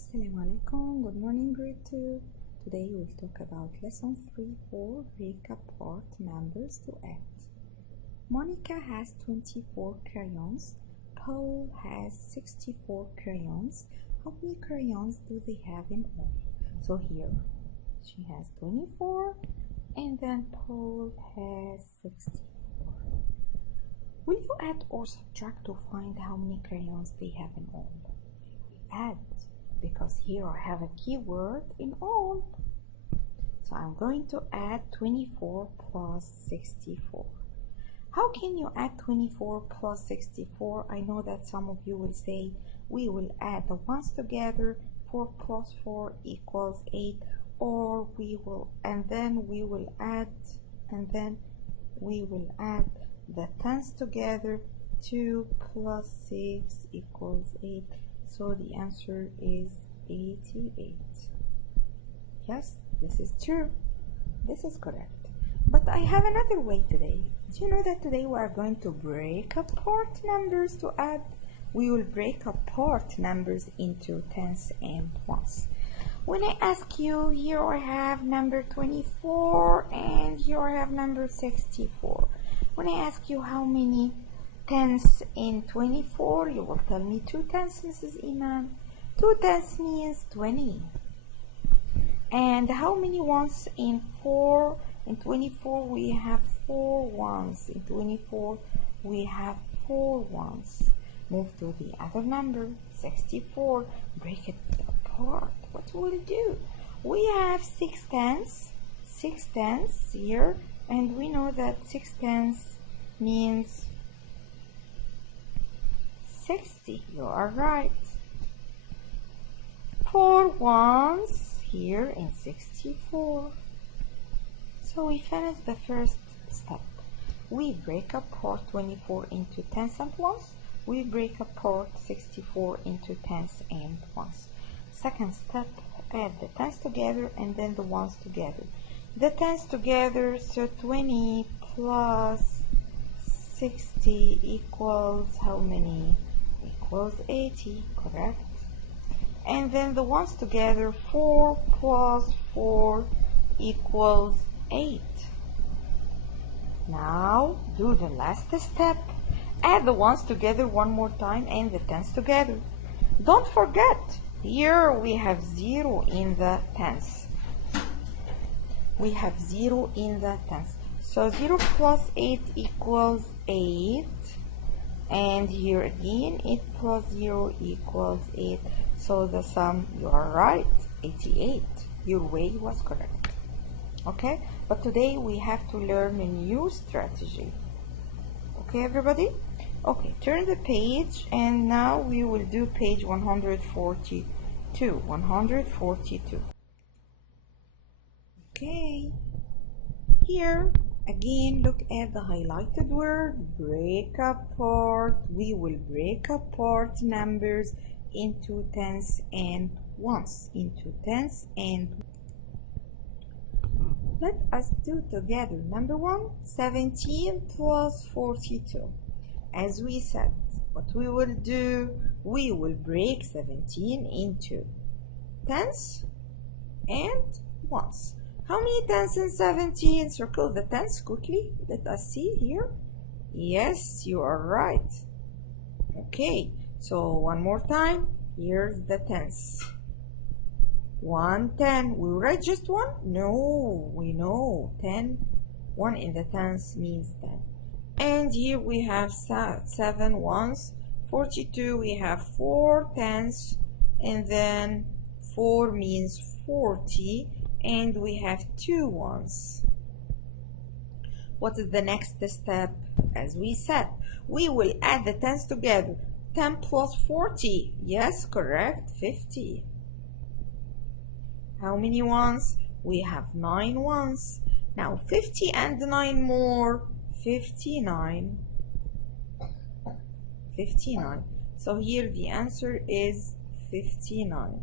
Assalamu alaikum, good morning grade 2. Today we'll talk about lesson 3 for break apart numbers to add. Monica has 24 crayons. Paul has 64 crayons. How many crayons do they have in all? So here she has 24 and then Paul has 64. Will you add or subtract to find how many crayons they have in all? Add, because here I have a keyword in all. So I'm going to add 24 plus 64. How can you add 24 plus 64? I know that some of you will say we will add the ones together. 4 plus 4 equals 8, or we will add the tens together. 2 plus 6 equals 8. So the answer is 88. Yes, this is true. This is correct. But I have another way today. Do you know that today we are going to break apart numbers to add? We will break apart numbers into tens and ones. When I ask you, here I have number 24 and here I have number 64. When I ask you how many tens in 24, you will tell me 2 tens, Mrs. Iman. 2 tens means 20. And how many ones in 4? In 24 we have 4 ones. In 24 we have 4 ones. Move to the other number, 64. Break it apart. What will we do? We have 6 tens. 6 tens here, and we know that 6 tens means 60. You are right. 4 ones here in 64. So we finished the first step. We break apart 24 into tens and ones. We break apart 64 into tens and ones. Second step, add the tens together and then the ones together. The tens together, so 20 plus 60 equals how many? Equals 80, correct? And then the ones together, 4 plus 4 equals 8. Now do the last step. Add the ones together one more time and the tens together. Don't forget, here we have 0 in the tens. We have 0 in the tens. So 0 plus 8 equals 8. And here again, 8 plus 0 equals 8. So the sum, you are right, 88. Your way was correct. Okay? But today we have to learn a new strategy. Okay, everybody? Okay, turn the page, and now we will do page 142. 142. Okay. Here, again, look at the highlighted word, break apart. We will break apart numbers into tens and ones. Let us do together. Number 1, 17 plus 42. As we said, what we will do, we will break 17 into tens and ones. How many tens in 17? Circle the tens quickly. Let us see here. Yes, you are right. Okay, so one more time. Here's the tens. 1 10. We write just 1? No, we know 10. 1 in the tens means 10. And here we have 7 ones. 42, we have 4 tens. And then 4 means 40. And we have 2 ones. What is the next step? As we said, we will add the tens together. 10 plus 40. Yes, correct. 50. How many ones? We have 9 ones. Now 50 and 9 more. 59. 59. So here the answer is 59.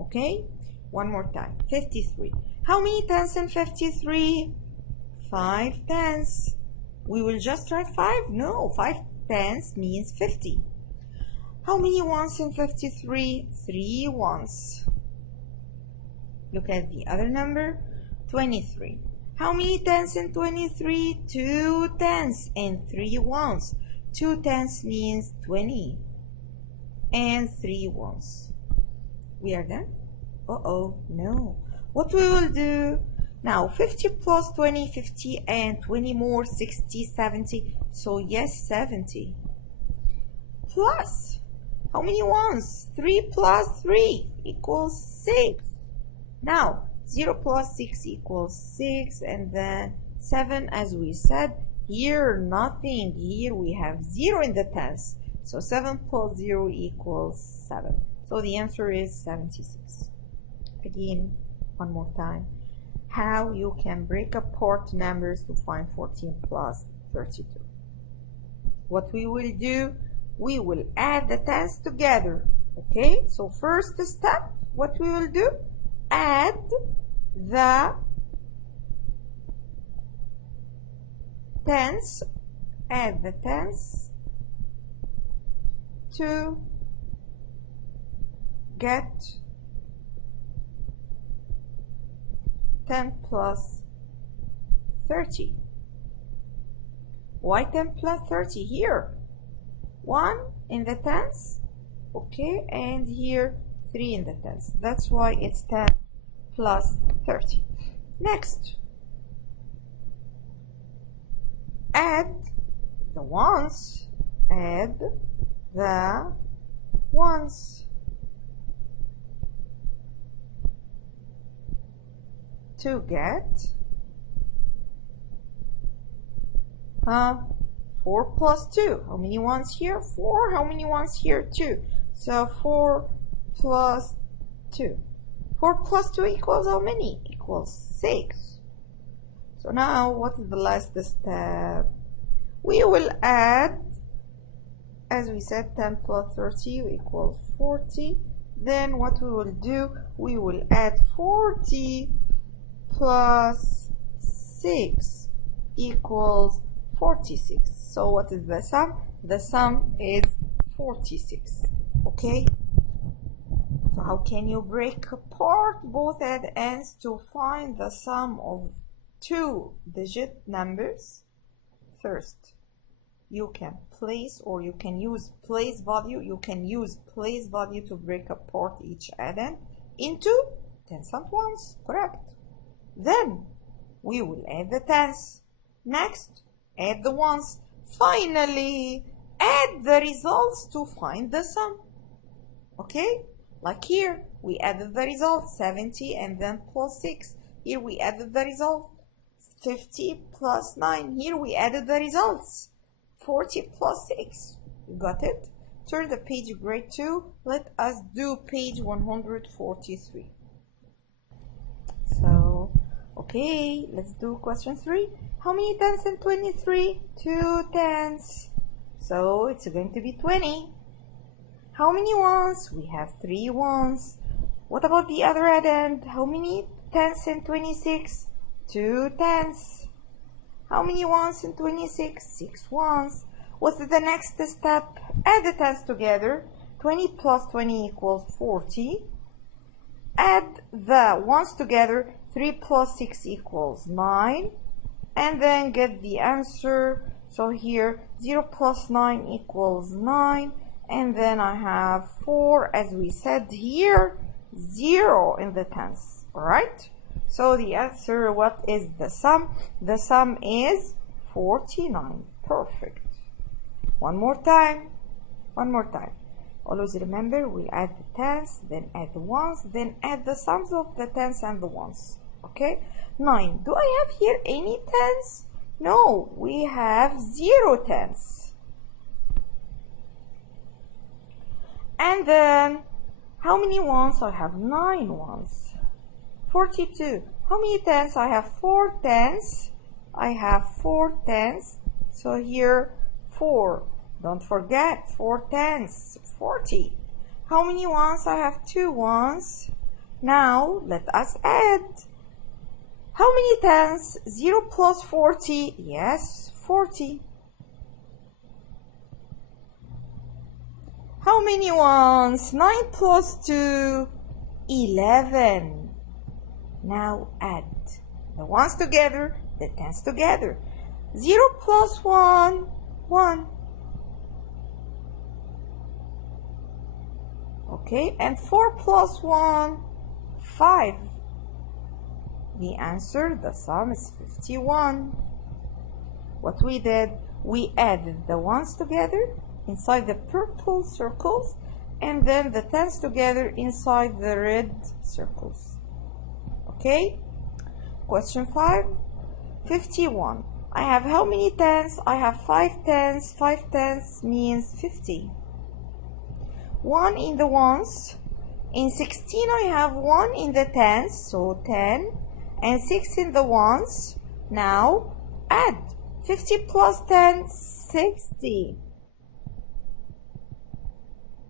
Okay? One more time. 53. How many tens in 53? 5 tens. We will just write 5? No, 5 tens means 50. How many ones in 53? 3 ones. Look at the other number, 23. How many tens in 23? 2 tens and 3 ones. 2 tens means 20 and 3 ones. We are done? Uh-oh, no. What we will do now, 50 plus 20, 50 and 20 more, 60, 70. So yes, 70. Plus, how many ones? 3 plus 3 equals 6. Now, 0 plus 6 equals 6, and then 7, as we said. Here, nothing. Here we have 0 in the tens. So 7 plus 0 equals 7. So the answer is 76. Again, one more time. How you can break apart numbers to find 14 plus 32. What we will do, we will add the tens together. Okay, so first step, what we will do, add the tens to get 10 plus 30. Why 10 plus 30? Here 1 in the tens, okay, and here 3 in the tens. That's why it's 10 plus 30. Next, add the ones. To get 4 plus 2. How many ones here? 4. How many ones here? 2. So 4 plus 2. 4 plus 2 equals how many? Equals 6. So now what is the last step? We will add, as we said, 10 plus 30 equals 40. Then what we will do, we will add 40 plus 6 equals 46. So what is the sum? The sum is 46. Okay? So how can you break apart both ends to find the sum of two-digit numbers? First, you can place, or you can use place value. You can use place value to break apart each addend into tens and ones. Correct. Then we will add the tens. Next, add the ones. Finally, add the results to find the sum. Okay? Like here, we added the result 70 and then plus 6. Here we added the result 50 plus 9. Here we added the results 40 plus 6. You got it? Turn the page, grade 2. Let us do page 143. So, okay, let's do question 3. How many tens in 23? 2 tens. So it's going to be 20. How many ones? We have 3 ones. What about the other addend? How many tens in 26? 2 tens. How many ones in 26? 6 ones. What's the next step? Add the tens together. 20 plus 20 equals 40. Add the ones together. 3 plus 6 equals 9. And then get the answer. So here 0 plus 9 equals 9. And then I have 4, as we said here, 0 in the tens. Alright? So the answer, what is the sum? The sum is 49. Perfect. One more time. Always remember, we'll add the tens, then add the ones, then add the sums of the tens and the ones. Okay? 9. Do I have here any tens? No, we have 0 tens. And then, how many ones? I have 9 ones. 42. How many tens? I have 4 tens. I have 4 tens. So here, 4. Don't forget, 4 tens. 40. How many ones? I have 2 ones. Now, let us add. How many tens? 0 plus 40. Yes, 40. How many ones? 9 plus 2, 11. Now add the ones together, the tens together. 0 plus 1, 1. Okay, and 4 plus 1, 5. The answer, the sum is 51. What we did, we added the ones together inside the purple circles and then the tens together inside the red circles. Okay? Question 5. 51. I have how many tens? I have 5 tens. 5 tens means 50. 1 in the ones. In 16 I have 1 in the tens, so 10. And 6 in the ones. Now add 50 plus 10, 60.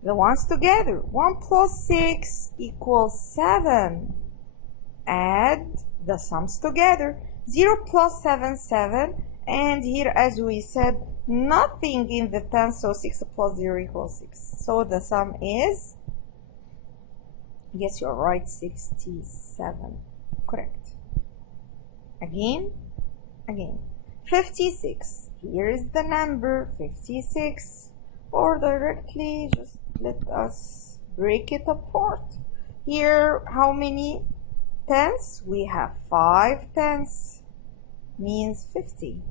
The ones together. 1 plus 6 equals 7. Add the sums together. 0 plus 7, 7. And here, as we said, nothing in the tens, so 6 plus 0 equals 6. So the sum is, yes, you're right, 67. Correct. Again. 56. Here is the number 56. Or directly, just let us break it apart. Here, how many tens? We have 5 tens, means 50.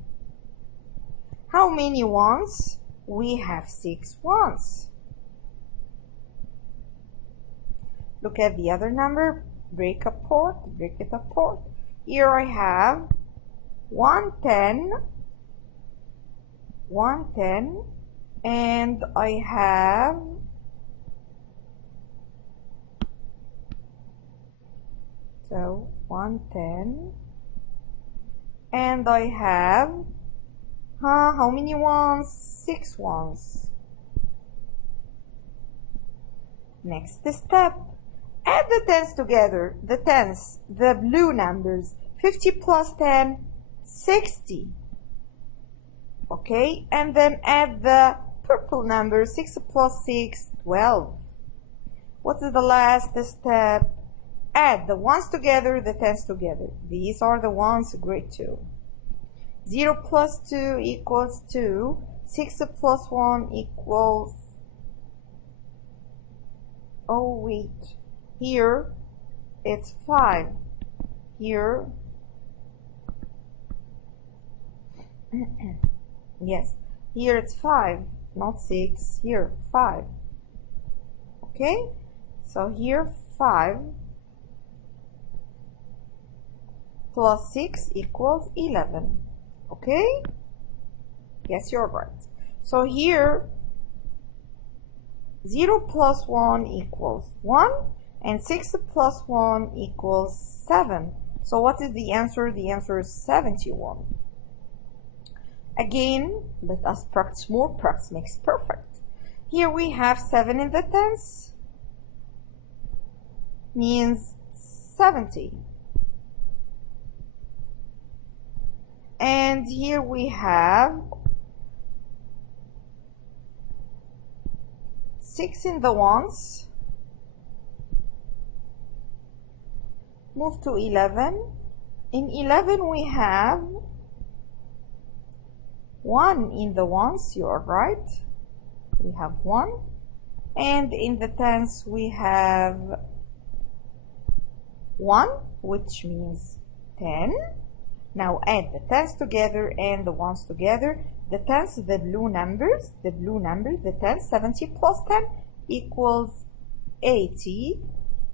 How many ones? We have 6 ones. Look at the other number, break it apart. Here I have 110, and I have 110, and I have how many ones? 6 ones. Next step, add the tens together. The tens, the blue numbers. 50 plus 10, 60. Okay, and then add the purple number. 6 plus 6, 12. What is the last step? Add the ones together, the tens together. These are the ones, grade 2. 0 plus 2 equals 2. 6 plus 1 equals, oh wait, here it's 5. Here, yes, here it's 5, not 6. Here, 5. Okay, so here 5 plus 6 equals 11. Okay? Yes, you're right. So here, 0 plus 1 equals 1, and 6 plus 1 equals 7. So what is the answer? The answer is 71. Again, let us practice more. Practice makes perfect. Here we have 7 in the tens, means 70. And here we have 6 in the ones. Move to 11. In 11 we have 1 in the ones, you are right. We have 1. And in the tens we have 1, which means 10. Now add the tens together and the ones together. The tens, the blue numbers, the tens, 70 plus 10 equals 80,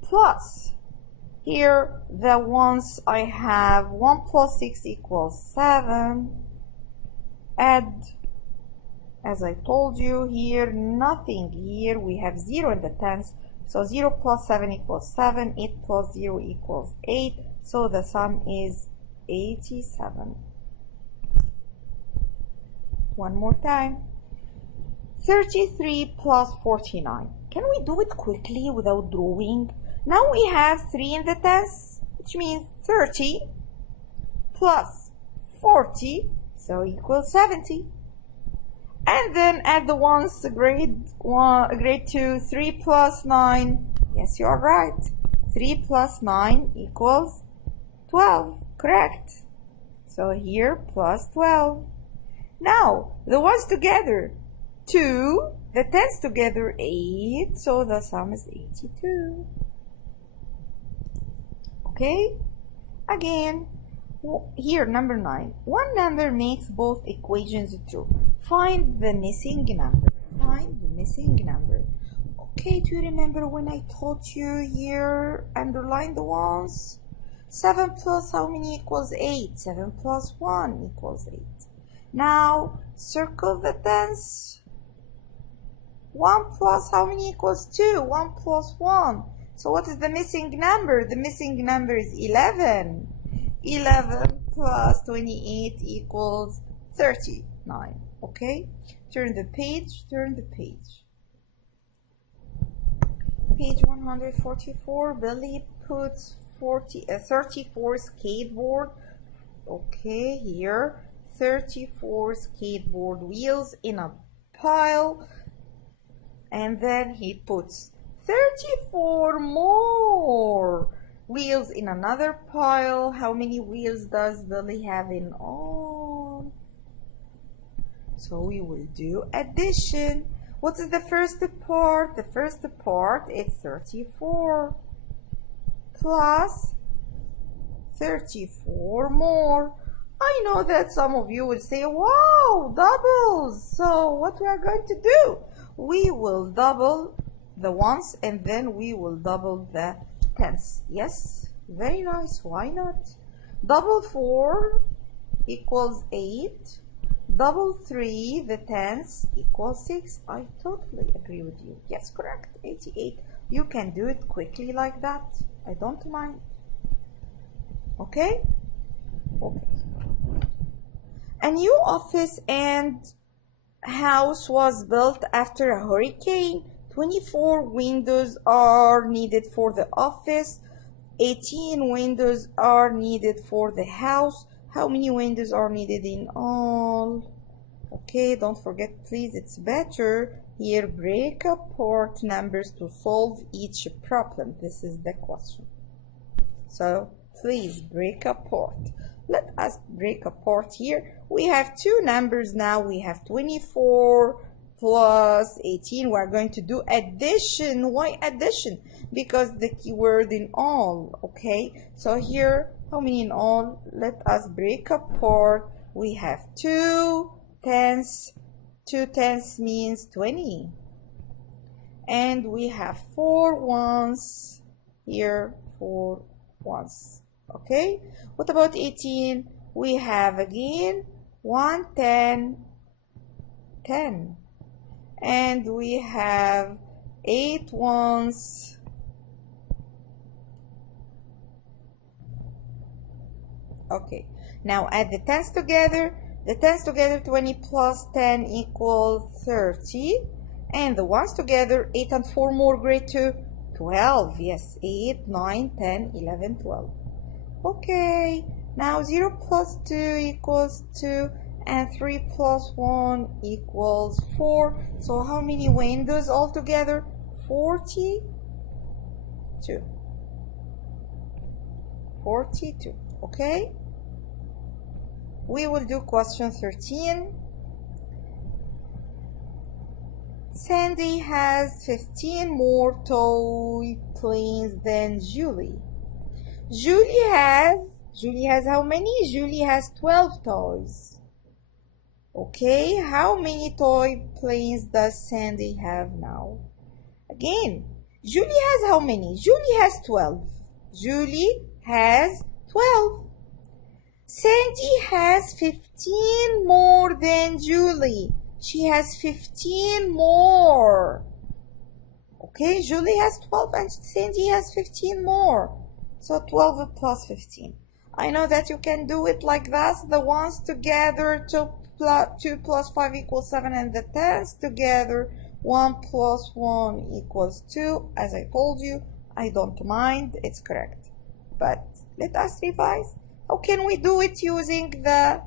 plus here the ones I have 1 plus 6 equals 7. Add, as I told you, here nothing. Here we have 0 in the tens, so 0 plus 7 equals 7. 8 plus 0 equals 8. So the sum is 87. One more time. 33 plus 49. Can we do it quickly without drawing? Now we have 3 in the tens, which means 30 plus 40, so equals 70. And then add the ones, grade 1, grade 2, 3 plus 9. Yes, you are right. 3 plus 9 equals 12, correct? So here, plus 12. Now, the ones together, 2, the tens together, 8, so the sum is 82. Okay? Again, here, number 9. One number makes both equations true. Find the missing number. Find the missing number. Okay, do you remember when I taught you here, underline the ones? 7 plus how many equals 8? 7 plus 1 equals 8. Now, circle the tens. 1 plus how many equals 2? 1 plus 1. So what is the missing number? The missing number is 11. 11 plus 28 equals 39. Okay? Turn the page, turn the page. Page 144, Billy puts 34 skateboard. Okay, here 34 skateboard wheels in a pile, and then he puts 34 more wheels in another pile. How many wheels does Billy have in all? So we will do addition. What is the first part? The first part is 34 plus 34 more. I know that some of you will say, wow, doubles. So what we are going to do? We will double the ones and then we will double the tens. Yes, very nice. Why not? Double 4 equals 8. Double 3, the tens, equals 6. I totally agree with you. Yes, correct. 88. You can do it quickly like that. I don't mind. Okay? Okay. A new office and house was built after a hurricane. 24 windows are needed for the office. 18 windows are needed for the house. How many windows are needed in all? Okay, don't forget, please, it's better here, break apart numbers to solve each problem. This is the question. So, please break apart. Let us break apart here. We have two numbers now. We have 24 plus 18. We're going to do addition. Why addition? Because the keyword in all. Okay, so here, how many in all? Let us break apart. We have 2 tens. 2 tens means 20. And we have 4 ones. Here, 4 ones. Okay, what about 18? We have again 1 10, 10. And we have 8 ones. Okay, now add the tens together. The tens together, 20 plus 10 equals 30. And the ones together, 8 and 4 more, grade 2, 12. Yes, 8, 9, 10, 11, 12. Okay, now 0 plus 2 equals 2. And 3 plus 1 equals 4. So how many windows altogether? 42. 42. Okay? We will do question 13. Sandy has 15 more toy planes than Julie. Julie has how many? Julie has 12 toys. Okay, how many toy planes does Sandy have now? Again, Julie has how many? Julie has 12. Julie has 12. Sandy has 15 more than Julie. She has 15 more. Okay, Julie has 12 and Sandy has 15 more. So 12 plus 15. I know that you can do it like that. The ones together, 2 plus 5 equals 7, and the tens together, 1 plus 1 equals 2. As I told you, I don't mind. It's correct. But let us revise. How can we do it using the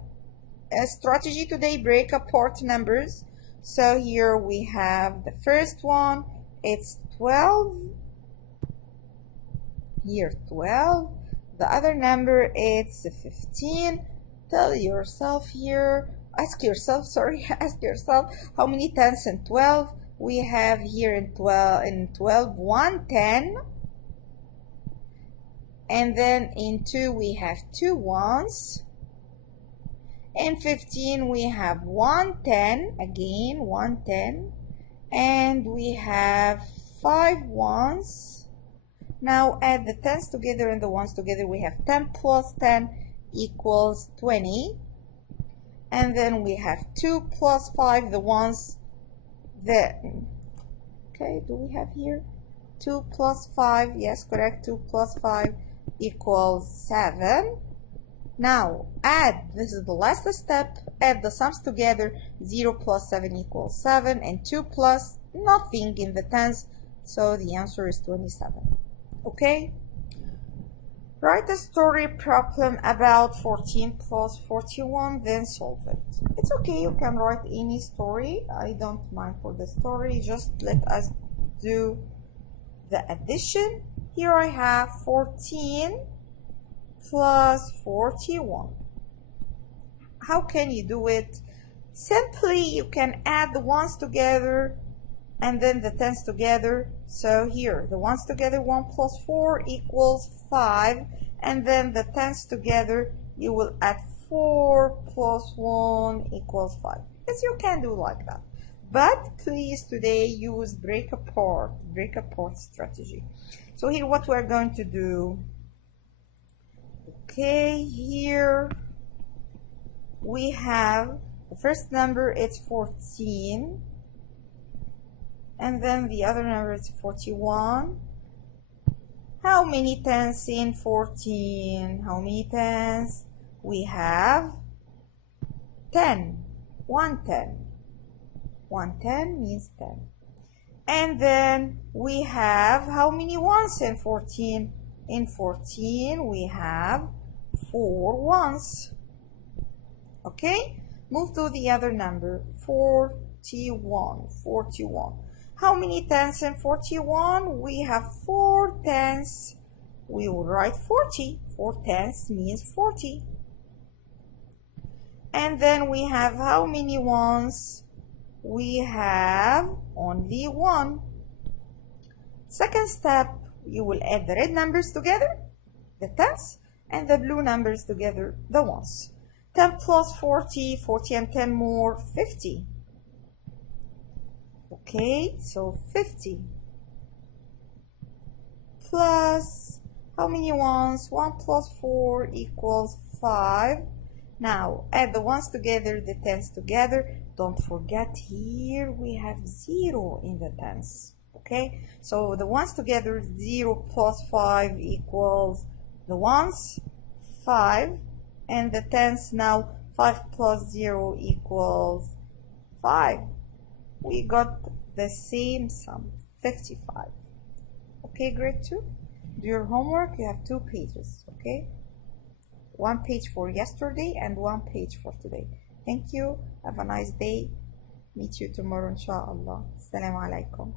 strategy today? Break apart numbers. So here we have the first one, it's 12. Here 12. The other number it's 15. Tell yourself here, ask yourself, sorry, ask yourself how many tens in 12. We have here in 12 1 10. And then in 2 we have 2 ones. In 15 we have 1 10, again 1 10, and we have 5 ones. Now add the tens together and the ones together. We have 10 plus 10 equals 20, and then we have 2 plus 5, the ones that, okay, do we have here 2 plus 5? Yes, correct, 2 plus 5 equals 7. Now add, this is the last step, add the sums together. 0 plus 7 equals 7, and 2 plus nothing in the tens, so the answer is 27. Okay, write a story problem about 14 plus 41, then solve it. It's okay, you can write any story, I don't mind for the story, just let us do the addition. Here I have 14 plus 41. How can you do it? Simply you can add the ones together and then the tens together. So here the ones together, 1 plus 4 equals 5, and then the tens together you will add 4 plus 1 equals 5. Yes, you can do like that, but please today use break apart strategy. So here what we're going to do, okay, here we have the first number, it's 14, and then the other number is 41. How many tens in 14? How many tens? We have 10. 1 10. 1 10 means 10. And then we have how many ones in 14? In 14 we have 4 ones. Okay, move to the other number, 41. 41. How many tens in 41? We have 4 tens. We will write 40. 4 tens means 40. And then we have how many ones? We have only 1. Second step, you will add the red numbers together, the tens, and the blue numbers together, the ones. 10 plus 40, 40 and 10 more, 50. Okay, so 50 plus how many ones? 1 plus 4 equals 5. Now add the ones together, the tens together. Don't forget here we have 0 in the tens. Okay, so the ones together, 0 plus 5 equals the ones, 5, and the tens now, 5 plus 0 equals 5. We got the same sum, 55. Okay, grade 2, do your homework. You have 2 pages, okay? 1 page for yesterday and 1 page for today. Thank you. Have a nice day. Meet you tomorrow, inshallah. Assalamu alaikum.